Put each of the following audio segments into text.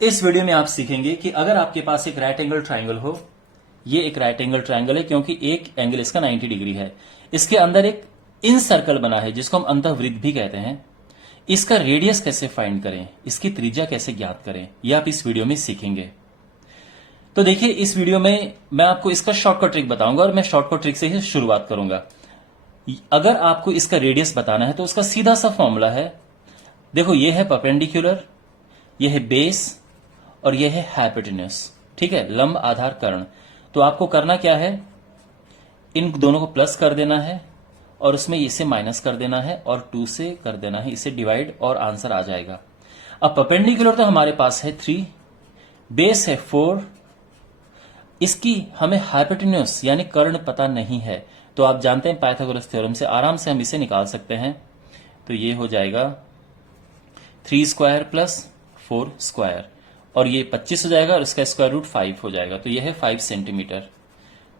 इस वीडियो में आप सीखेंगे कि अगर आपके पास एक राइट एंगल ट्राइंगल हो, ये एक राइट एंगल ट्राइंगल है क्योंकि एक एंगल इसका 90 डिग्री है, इसके अंदर एक इन सर्कल बना है जिसको हम अंतःवृत्त भी कहते हैं। इसका रेडियस कैसे फाइंड करें, इसकी त्रिज्या कैसे ज्ञात करें, यह आप इस वीडियो में सीखेंगे। तो देखिए, इस वीडियो में मैं आपको इसका शॉर्टकट ट्रिक बताऊंगा और मैं शॉर्टकट ट्रिक से ही शुरुआत करूंगा। अगर आपको इसका रेडियस बताना है तो उसका सीधा सा फॉर्मूला है। देखो, ये है परपेंडिकुलर, ये है बेस और ये है हाइपोटेन्यूस। ठीक है, लंब आधार कर्ण। तो आपको करना क्या है, इन दोनों को प्लस कर देना है और उसमें इसे माइनस कर देना है और 2 से कर देना है, इसे डिवाइड और आंसर आ जाएगा। अब परपेंडिकुलर तो हमारे पास है 3, बेस है 4, इसकी हमें हाइपोटेन्यूस यानी कर्ण पता नहीं है। तो आप जानते हैं पाइथागोरस थ्योरम से आराम से हम इसे निकाल सकते हैं। तो ये हो जाएगा 3 स्क्वायर प्लस 4 स्क्वायर और ये 25 हो जाएगा और इसका स्क्वायर रूट 5 हो जाएगा। तो ये है 5 सेंटीमीटर।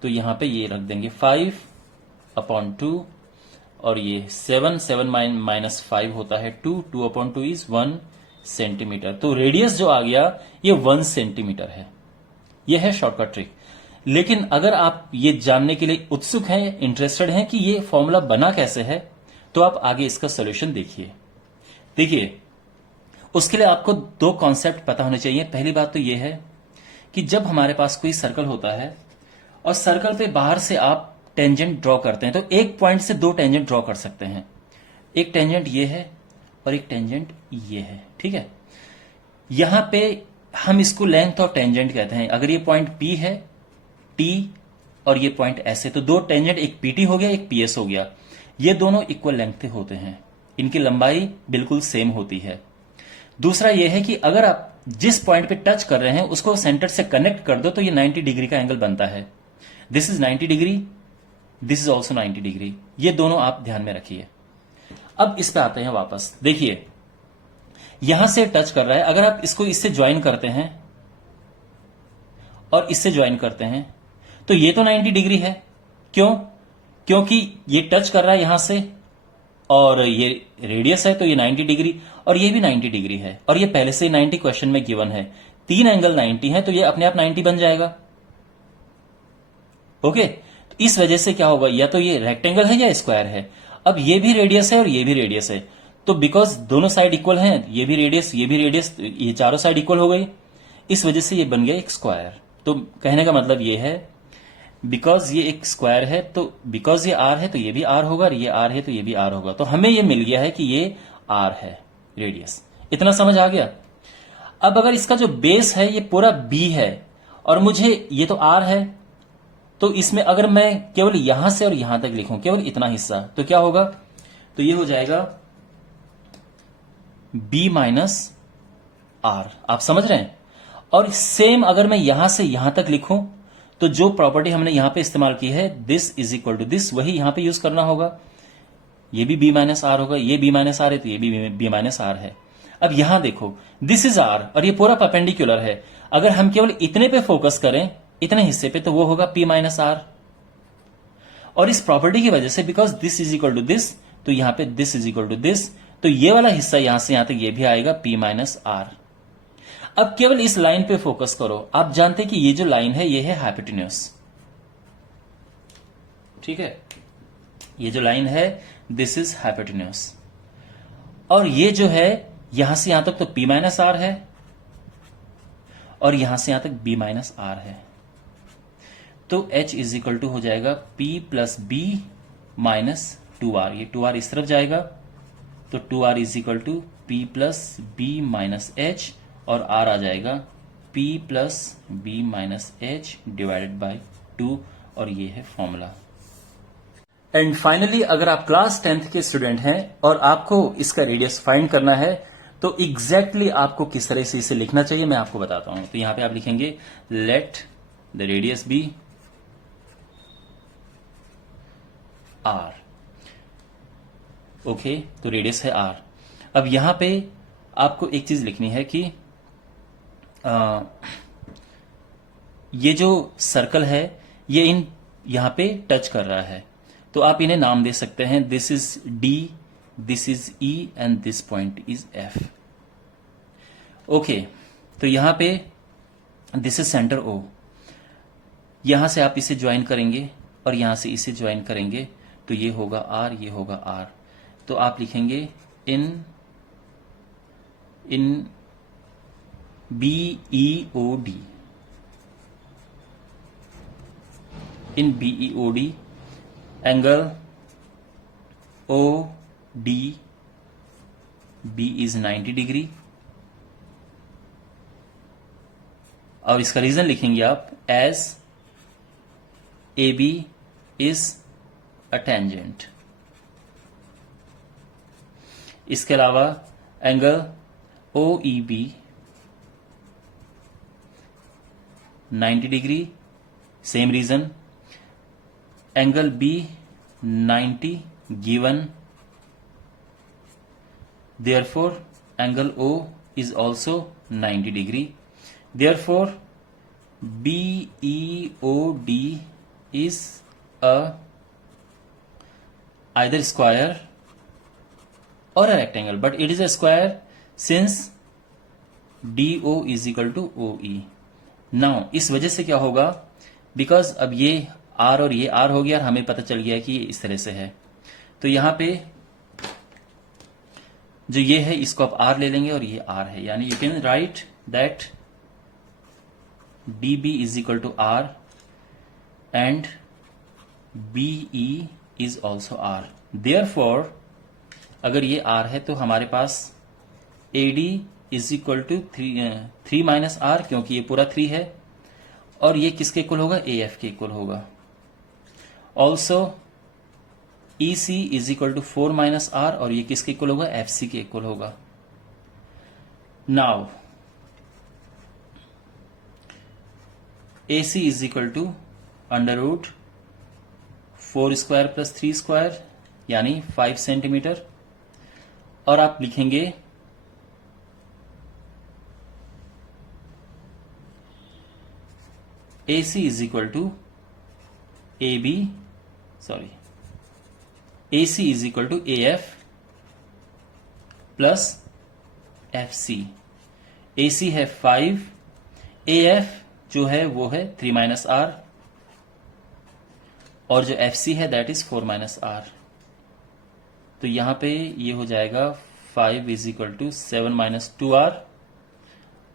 तो यहां पे ये रख देंगे 5/2 और ये 7 माइनस 5 होता है 2/2 इज 1 सेंटीमीटर। तो रेडियस जो आ गया ये 1 सेंटीमीटर है। यह है शॉर्टकट ट्रिक। लेकिन अगर आप ये जानने के लिए उत्सुक हैं, इंटरेस्टेड हैं कि ये फॉर्मूला बना कैसे है, तो आप आगे इसका सोल्यूशन देखिए। देखिए, उसके लिए आपको 2 कॉन्सेप्ट पता होने चाहिए। पहली बात तो यह है कि जब हमारे पास कोई सर्कल होता है और सर्कल पे बाहर से आप टेंजेंट ड्रॉ करते हैं, तो एक पॉइंट से 2 टेंजेंट ड्रॉ कर सकते हैं। एक टेंजेंट ये है और एक टेंजेंट ये है। ठीक है, यहां पे हम इसको लेंथ ऑफ टेंजेंट कहते हैं। अगर ये पॉइंट P है, T, और ये पॉइंट S है, तो 2 टेंजेंट, एक PT हो गया, एक PS हो गया। ये दोनों इक्वल लेंथ के होते हैं, इनकी लंबाई बिल्कुल सेम होती है। दूसरा यह है कि अगर आप जिस पॉइंट पे टच कर रहे हैं उसको सेंटर से कनेक्ट कर दो तो ये 90 डिग्री का एंगल बनता है। This is 90 degree, this is also 90 degree. ये दोनों आप ध्यान में रखिए। अब इस पे आते हैं वापस। देखिए, यहां से टच कर रहा है, अगर आप इसको इससे ज्वाइन करते हैं और इससे ज्वाइन करते हैं तो ये तो 90 डिग्री है। क्यों? क्योंकि ये टच कर रहा है यहां से और ये रेडियस है, तो ये 90 डिग्री और ये भी 90 डिग्री है और ये पहले से 90 क्वेश्चन में गिवन है। 3 एंगल 90 है तो ये अपने आप 90 बन जाएगा। ओके, तो इस वजह से क्या होगा, या तो ये रेक्टेंगल है या स्क्वायर है। अब ये भी रेडियस है और ये भी रेडियस है, तो बिकॉज दोनों साइड इक्वल हैं, ये भी रेडियस ये भी रेडियस, ये चारों साइड इक्वल हो गई, इस वजह से ये बन गया एक स्क्वायर। तो कहने का मतलब ये है, बिकॉज ये एक स्क्वायर है तो बिकॉज ये आर है तो ये भी आर होगा और ये आर है तो ये भी आर होगा। तो हमें ये मिल गया है कि ये आर है रेडियस। इतना समझ आ गया। अब अगर इसका जो बेस है ये पूरा बी है और मुझे ये तो आर है, तो इसमें अगर मैं केवल यहां से और यहां तक लिखूं, केवल इतना हिस्सा, तो क्या होगा, तो ये हो जाएगा बी माइनस आर। आप समझ रहे हैं। और सेम अगर मैं यहां से यहां तक लिखूं तो जो प्रॉपर्टी हमने यहां पे इस्तेमाल की है, this is equal to this, वही यहां पे यूज करना होगा। ये भी बी माइनस आर होगा, ये बी माइनस आर है तो ये भी बी माइनस आर है। अब यहां देखो, दिस इज आर और ये पूरा परपेंडिकुलर है। अगर हम केवल इतने पे फोकस करें, इतने हिस्से पे, तो वो होगा पी माइनस आर। और इस प्रॉपर्टी की वजह से because this is equal to this, तो यहां पे this is equal to this, तो ये वाला हिस्सा यहां से यहां तक ये भी आएगा पी माइनस आर। अब केवल इस लाइन पे फोकस करो। आप जानते हैं कि ये जो लाइन है ये है हाइपोटेन्यूस। ठीक है, ये जो लाइन है दिस इज हाइपोटेन्यूस और ये जो है यहां से यहां तक तो P माइनस आर है और यहां से यहां तक B माइनस आर है। तो H इज इक्वल टू हो जाएगा P plus B minus 2R। ये 2R इस तरफ जाएगा तो 2R is equal to P plus B minus H और R आ जाएगा P plus B minus H divided by 2 और ये है फॉर्मूला। एंड फाइनली, अगर आप क्लास 10th के स्टूडेंट हैं और आपको इसका रेडियस फाइंड करना है तो एग्जैक्टली आपको किस तरह से इसे लिखना चाहिए मैं आपको बताता हूं। तो यहां पे आप लिखेंगे let the radius be R। Okay, तो रेडियस है R। अब यहां पे आपको एक चीज लिखनी है कि ये जो सर्कल है ये यहां पे टच कर रहा है, तो आप इन्हें नाम दे सकते हैं। This is D, this is E and this point is F। Okay, तो यहां पे दिस इज सेंटर O, यहां से आप इसे ज्वाइन करेंगे और यहां से इसे ज्वाइन करेंगे तो ये होगा R, ये होगा R। तो आप लिखेंगे in BEOD, in BEOD angle ODB is 90 degree. और इसका रीजन लिखेंगे आप as AB is a tangent. इसके अलावा angle OEB 90 degree, same reason. Angle B 90 given, therefore angle O is also 90 degree, therefore BEOD is a either square or a rectangle, but it is a square since DO is equal to OE। now इस वजह से क्या होगा, because अब ये R और ये R हो गया और हमें पता चल गया कि ये इस तरह से है, तो यहां पे जो ये है इसको आप R ले लेंगे और ये R है, यानी you can write that DB is equal to R and BE is also R। Therefore अगर ये R है तो हमारे पास AD is equal to 3 minus R, क्योंकि ये पूरा 3 है, और ये किसके इक्वल होगा, AF के इक्वल होगा। Also EC is equal to 4 minus R, और ये किसके इक्वल होगा, FC के इक्वल होगा। Now AC is equal to under root 4 square plus 3 square यानी 5 सेंटीमीटर, और आप लिखेंगे AC is equal to AC is equal to AF plus FC। AC है 5, AF जो है वो है 3 माइनस R, और जो FC है दैट इज 4 माइनस R। तो यहां पे ये हो जाएगा 5 is equal to 7 minus 2R,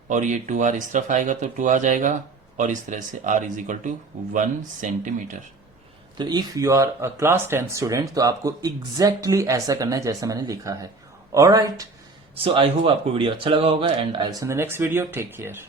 और ये 2R इस तरफ आएगा तो 2 आ जाएगा, और इस तरह से R is equal to 1 centimetre. तो if you are a class 10 student तो आपको एग्जैक्टली ऐसा करना है जैसा मैंने लिखा है। ऑलराइट, सो आई होप आपको वीडियो अच्छा लगा होगा, and I will see you in the next video. Take care.